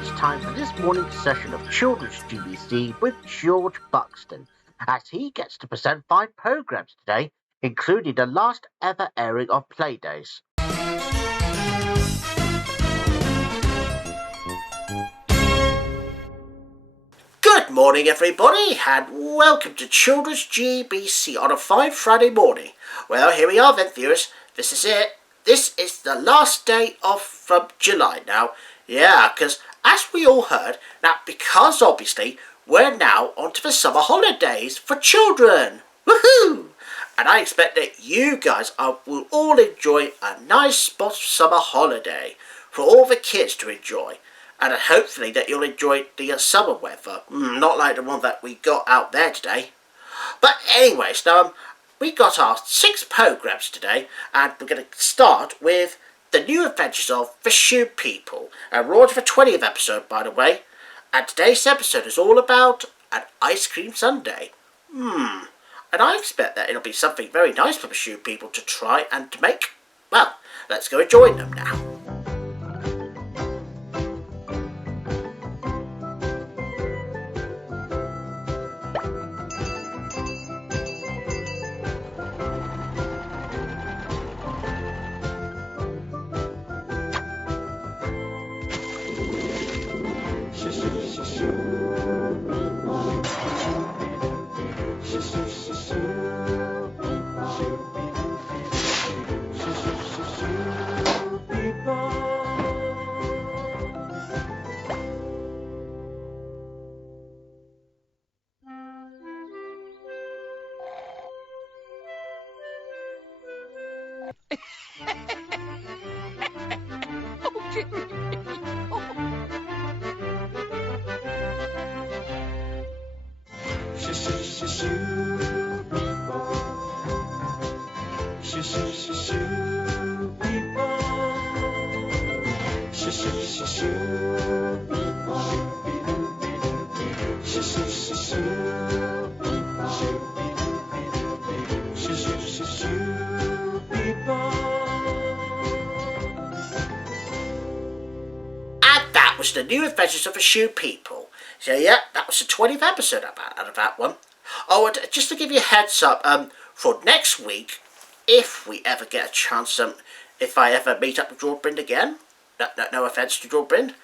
it's time for this morning's session of Children's GBC with George Buxton, as he gets to present 5 programmes today, including the last ever airing of Playdays. Good morning, everybody, and welcome to Children's GBC on a fine Friday morning. Well, here we are then, viewers. This is it. This is the last day of July now. Yeah, because as we all heard, because obviously we're now onto the summer holidays for children. Woohoo! And I expect that you guys will all enjoy a nice spot summer holiday for all the kids to enjoy. And hopefully that you'll enjoy the summer weather, not like the one that we got out there today. But anyways, now we got our 6 programmes today, and we're going to start with the new adventures of the Shoe People. And we're on to the 20th episode, by the way. And today's episode is all about an ice cream sundae. And I expect that it'll be something very nice for the Shoe People to try and to make. Well, let's go and join them now. Was the new adventures of the Shoe People. So yeah, that was the 20th episode out of that one. Oh, and just to give you a heads up, for next week, if we ever get a chance, if I ever meet up with George Buxton again, no offence to George Buxton,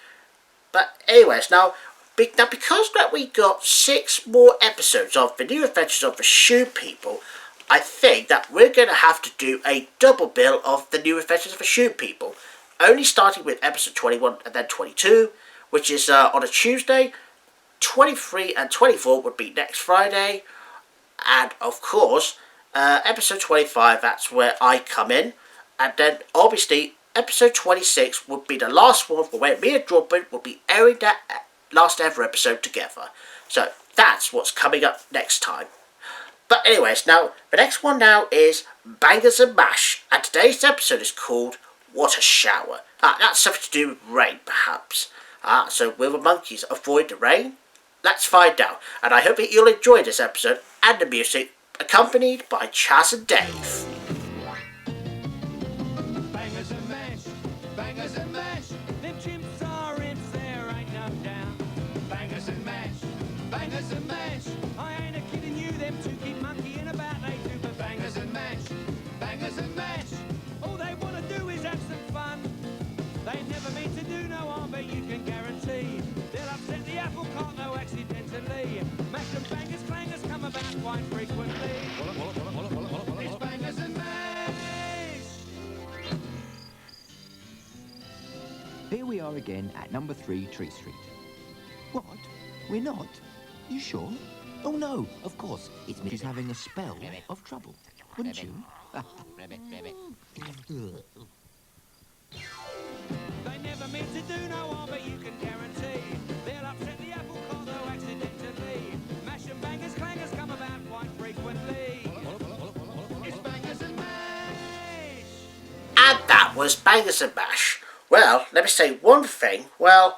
but anyways, now because we got 6 more episodes of the new adventures of the Shoe People, I think that we're going to have to do a double bill of the new adventures of the Shoe People. Only starting with episode 21 and then 22, which is on a Tuesday. 23 and 24 would be next Friday. And of course, episode 25, that's where I come in. And then obviously, episode 26 would be the last one where me and George Buxton will be airing that last ever episode together. So that's what's coming up next time. But anyways, now the next one now is Bangers and Mash. And today's episode is called What a Shower. That's something to do with rain, perhaps. So will the monkeys avoid the rain? Let's find out. And I hope that you'll enjoy this episode and the music, accompanied by Chaz and Dave. Bangers and mash, bangers and mash. Them chimps are imps, there ain't no doubt. Bangers and mash, bangers and mash. I ain't a kidding you, them two keep monkeying about, they do. But bangers and mash, bangers and mash. All they want to do is have some fun. They never mean to do no harm, but you can guarantee they'll upset the apple cart, no accidentally. Mash and bangers, clangers come about quite frequently. It's bangers and mash. Here we are again at number 3 Tree Street. What? We're not? You sure? Oh no, of course. It's Mrs. having a spell of trouble. Wouldn't you? They never mean to do no harm, but you can guarantee they'll upset the apple cart, though accidentally. Mash and bangers, clangers come about quite frequently. It's bangers and mash. And that was Bangers and Mash. Well, let me say one thing. Well,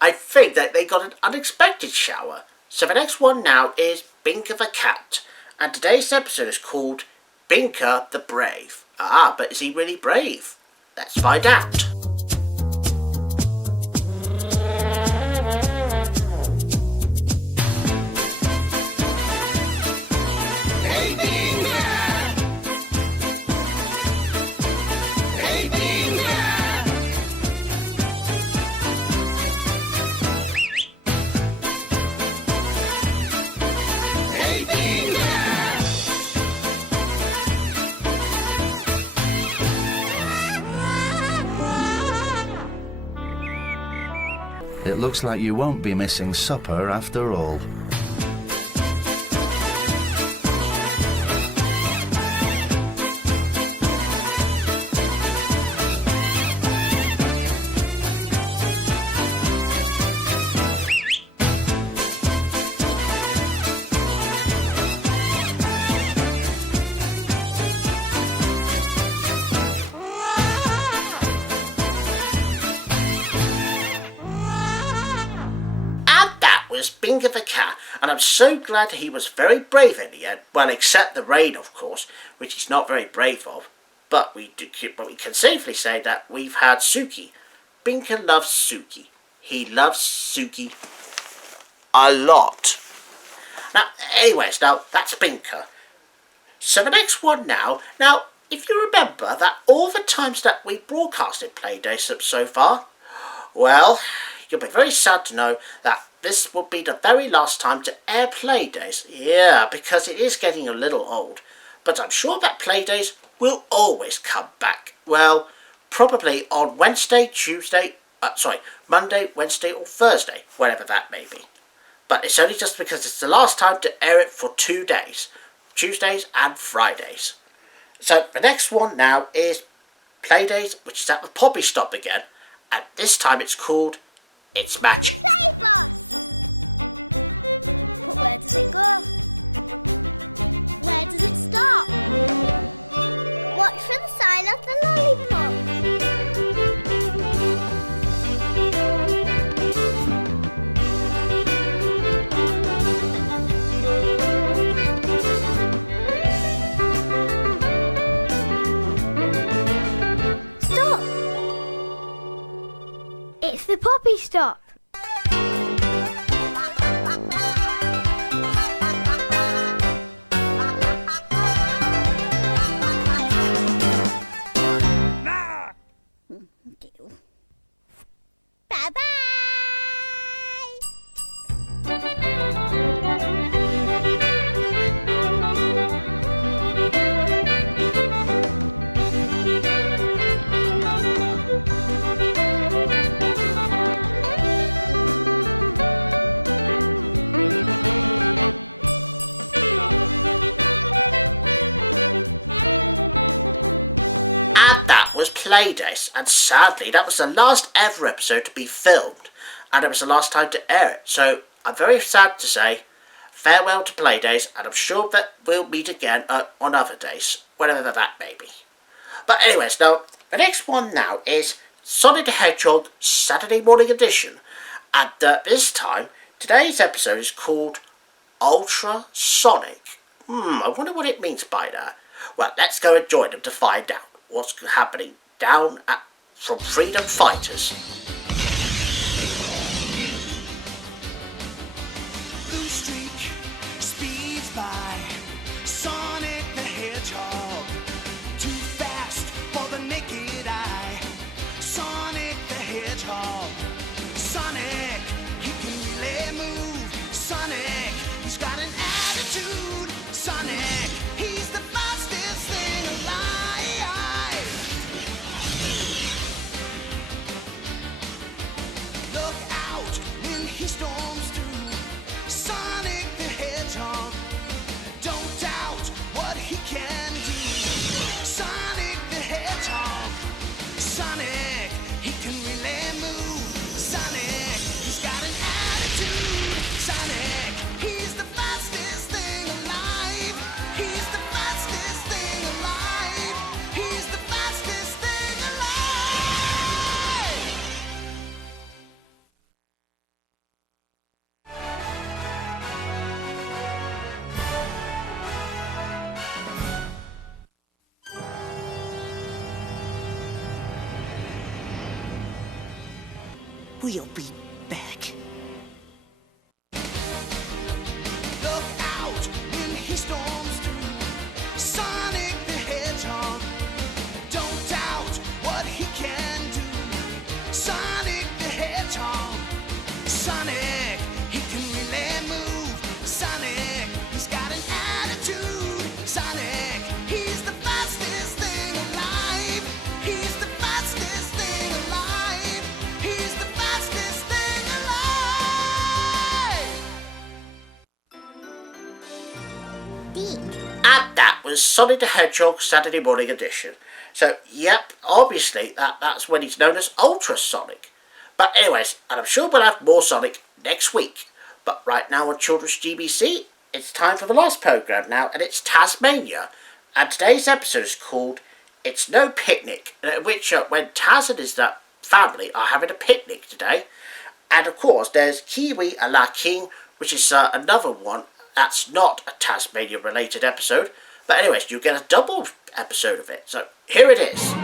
I think that they got an unexpected shower. So the next one now is Binker the Cat. And today's episode is called Binker the Brave. But is he really brave? Let's find out. it looks like you won't be missing supper after all. Binker the cat, and I'm so glad he was very brave in the end. Well, except the rain, of course, which he's not very brave of. But we can safely say that we've had Suki. Binker loves Suki. He loves Suki a lot. Now, anyways, now that's Binker. So the next one now. Now, if you remember that all the times that we broadcasted Playdays so far, well, you'll be very sad to know that this will be the very last time to air Playdays. Yeah, because it is getting a little old. But I'm sure that Playdays will always come back. Well, probably on Monday, Wednesday or Thursday, whatever that may be. But it's only just because it's the last time to air it for 2 days. Tuesdays and Fridays. So the next one now is Playdays, which is at the Poppy Stop again. And this time it's called It's Magic. The Play Bus! But where does it go? Where does it stop? Watch for the sign of the lollipop. Stop! It's the Poppy Stop. Bye-bye! Playdays, and sadly that was the last ever episode to be filmed, and it was the last time to air it. So I'm very sad to say farewell to Playdays, and I'm sure that we'll meet again on other days, whatever that may be. But anyways, now the next one now is Sonic the Hedgehog Saturday Morning Edition, and this time today's episode is called Ultra Sonic. I wonder what it means by that. Well, let's go and join them to find out what's happening down from Freedom Fighters. Blue streak speeds by. Sonic the Hedgehog, too fast for the naked eye. Sonic the Hedgehog, Sonic, he can really move. Sonic, he's got an attitude. Sonic, he's the fastest thing alive. Look out when he storms through. Sonic the Hedgehog, don't doubt what he can do. Sonic the Hedgehog, Sonic, he can really move. Sonic, he's got an attitude. Sonic, he's the fastest thing alive. He's the fastest thing alive. He's the fastest thing alive. We'll be back. Look out when he storms through. Sonic the Hedgehog, don't doubt what he can do. Sonic the Hedgehog, Sonic, he can really move. Sonic, he's got an attitude. Sonic, he's the fastest thing alive. He's the fastest thing alive. He's the fastest thing alive. indeed. And that was Sonic the Hedgehog Saturday Morning Edition. So, yep, obviously that's when he's known as Ultra Sonic. But anyways, and I'm sure we'll have more Sonic next week. But right now on Children's GBC, it's time for the last programme now, and it's Tasmania. And today's episode is called It's No Picnic, which when Taz and his family are having a picnic today. And of course, there's Kiwi a la King, which is another one that's not a Tasmania related episode. But anyways, you get a double episode of it. So here it is.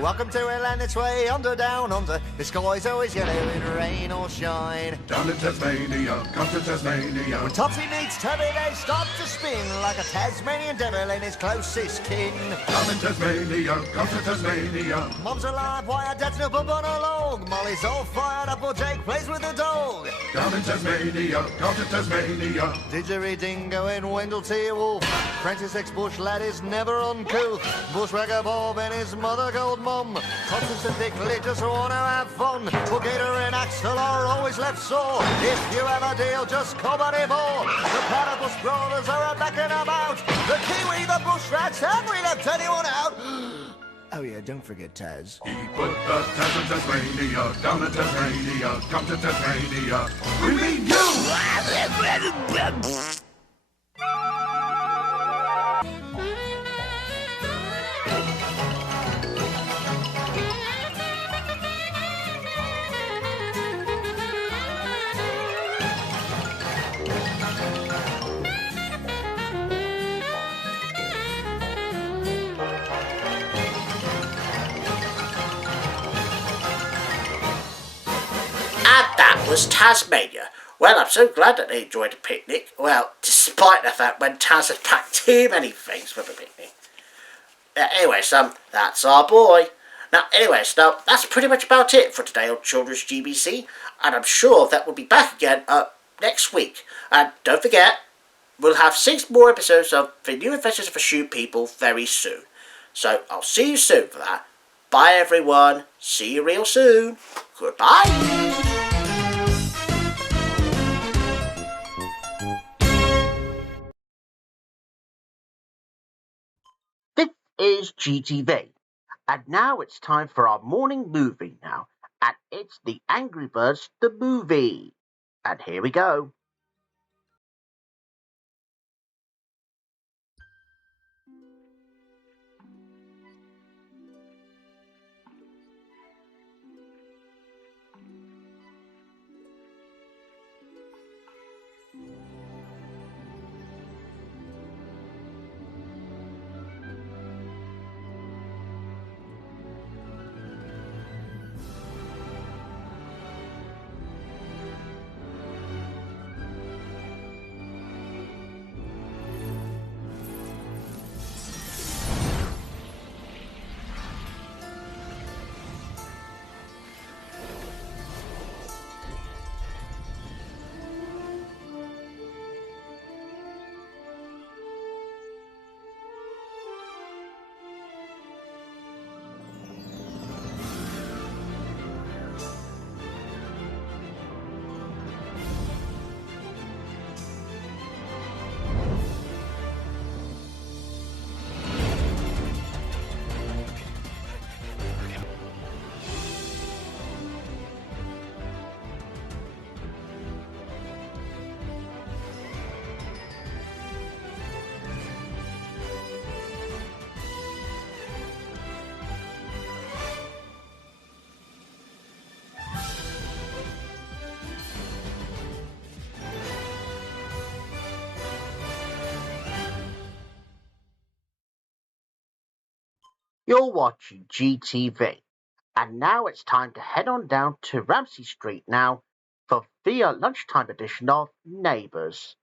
Welcome to Atlantic's Way, under, down, under. The sky's always yellow in rain or shine. Down in Tasmania, come to Tasmania. When Topsy meets Tubby, they start to spin like a Tasmanian devil and his closest kin. Down in Tasmania, come to Tasmania. Mom's alive, why her dad's no bump on a log. Molly's all fired up, while Jake plays with the dog. Down in Tasmania, come to Tasmania. Didgeridingo and Wendell T. Wolf. Francis X. Bush lad is never uncouth. Bushwhacker Bob and his mother gold mum. Constance and Dickley just wanna have fun. Well, Gator and Axel are always left sore. If you have a deal, just come anymore. The Platypus Brothers are backing about. The Kiwi, the Bush Rats, and we left anyone out. Oh yeah, don't forget Taz. He put the Taz in Tasmania, down in Tasmania, come to Tasmania. We mean you! Was Tasmania. Well, I'm so glad that they enjoyed the picnic. Well, despite the fact when Taz had packed too many things for the picnic. Anyways, that's our boy. Now, that's pretty much about it for today on Children's GBC. And I'm sure that we'll be back again next week. And don't forget, we'll have 6 more episodes of The New Adventures of the Shoe People very soon. So, I'll see you soon for that. Bye, everyone. See you real soon. Goodbye. Is GTV. And now it's time for our morning movie now. And it's The Angry Birds, the movie. And here we go. You're watching GTV. And now it's time to head on down to Ramsey Street now for the lunchtime edition of Neighbours.